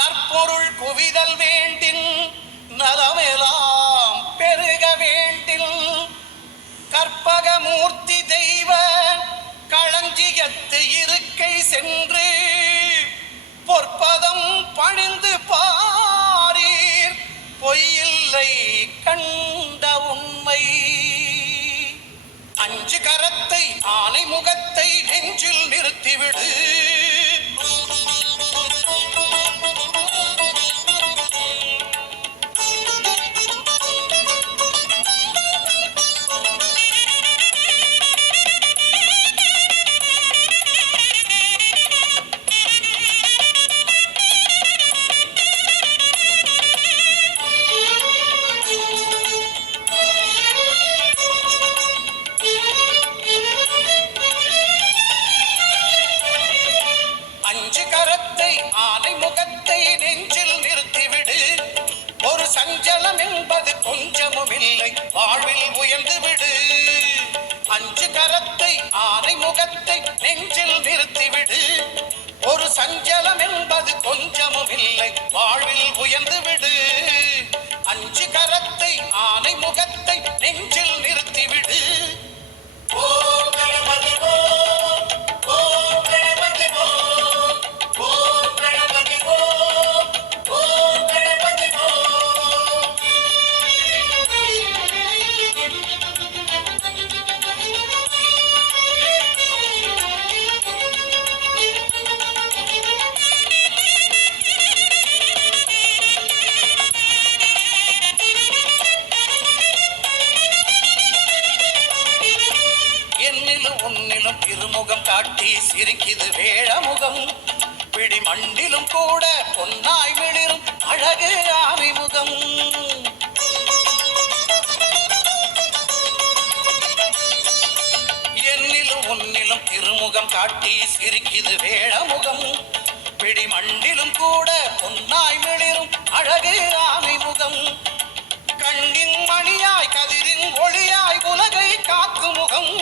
நற்பொருள் குவிதல் வேண்டின் நலமெலாம் பெருக வேண்டில் கற்பகமூர்த்தி தெய்வ களஞ்சியத்து இருக்கை சென்று பொற்பதம் பணிந்து பாரீர் பொய்யில்லை கண்ட உண்மை. அஞ்சு கரத்தை ஆனை முகத்தை நெஞ்சில் நிறுத்திவிடு. அஞ்சு கரத்தை ஆனை முகத்தை நெஞ்சில் நிறுத்திவிடு. ஒரு சஞ்சலம் என்பது கொஞ்சமும் இல்லை, வாழ்வில் உயர்ந்து விடு. அஞ்சு கரத்தை ஆனை முகத்தை நெஞ்சில் நிறுத்திவிடு. ஒரு சஞ்சலம் என்பது கொஞ்சமும் இல்லை, வாழ்வில் உயர்ந்து விடு. அஞ்சு கரத்தை ஆனை முகத்தை நெஞ்சில் நிறுத்திவிடு. உன்னிலும் திருமுகம் காட்டி சிரிக்குது வேழமுகம். பிடி மண்டிலும் கூட பொன்னாய் விளிரும் அழகு ஆனைமுகம். என்னிலும் உன்னிலும் திருமுகம் காட்டி சிரிக்குது வேழமுகம். பிடி மண்டிலும் கூட பொன்னாய் விளிரும் அழகு ஆனைமுகம். கண்ணின் மணியாய் கதிரின் ஒளியாய் உலகை காக்கும் முகம்.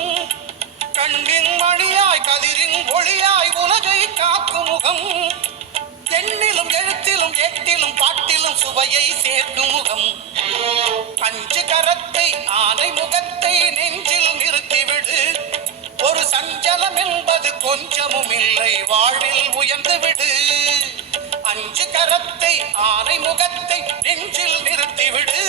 கண்ணின் மணியாய் கதிரின் ஒளியாய் உலகை காக்கும் முகம். எண்ணிலும் எழுத்திலும் எட்டிலும் பாட்டிலும் சுவையை சேர்க்கும் முகம். அஞ்சு கரத்தை ஆனை முகத்தை நெஞ்சில் நிறுத்திவிடு. ஒரு சஞ்சலம் என்பது கொஞ்சமும் இல்லை, வாழ்வில் உயர்ந்து விடு. அஞ்சு கரத்தை ஆனை முகத்தை நெஞ்சில் நிறுத்திவிடு.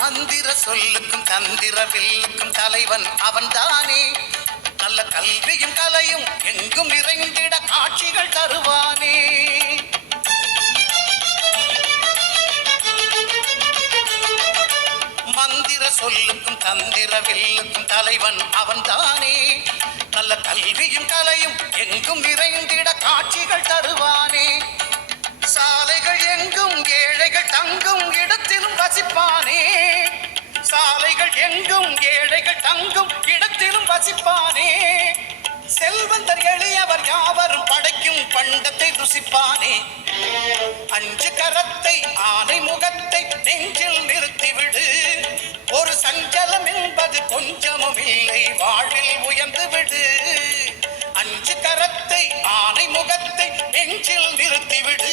மந்திர சொல்லுக்கும் தந்திர வில்லுக்கும் தலைவன் அவன்தானே. நல்ல கல்வியும் கலையும் எங்கும் நிறைந்திட காட்சிகள் தருவானே. மந்திர சொல்லுக்கும் தந்திர வில்லுக்கும் தலைவன் அவன்தானே. நல்ல கல்வியும் கலையும் எங்கும் நிறைந்திட காட்சிகள் தருவானே. சாலைகள் எங்கும் ஏழைகள் தங்கும் இடத்திலும் வசிப்பானே. சாலைகள் எங்கும் ஏழைகள் தங்கும் இடத்திலும் வசிப்பானே. செல்வந்தர் எளியவர் யாவரும் படைக்கும் பண்டத்தை ருசிப்பானே. அஞ்சு கரத்தை ஆனை முகத்தை நெஞ்சில் நிறுத்திவிடு. ஒரு சஞ்சலம் என்பது கொஞ்சமும் இல்லை, வாழ்வில் உயர்ந்து விடு. அஞ்சு கரத்தை ஆனை முகத்தை நெஞ்சில் நிறுத்திவிடு.